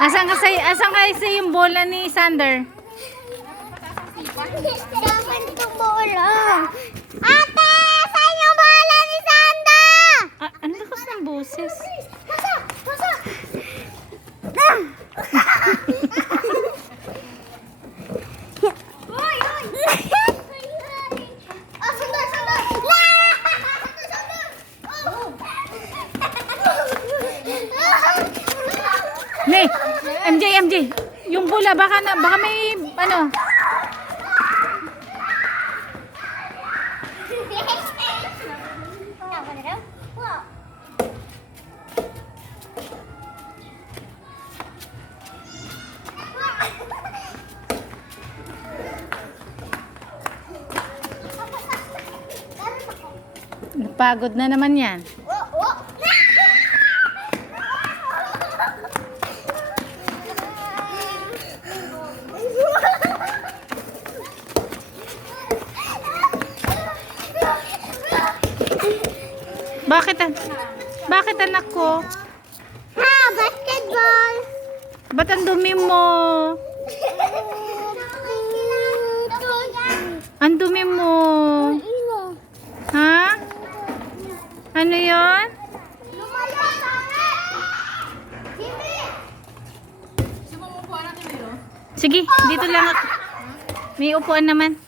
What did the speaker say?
Asan kasi yung bola ni Sander? Saan itong bola? Ate! Saan yung bola ni Sanda? Ang lakas ng boses. Pasa! Hoy! Sandal! Ne, MJ, yung bola baka may ano? Napagod na naman yan. Bakit anak ko? Basketball! Ba't ang dumi mo? Ang dumi mo. Ha? Ano yon? Sige, dito lang ako. May upuan naman.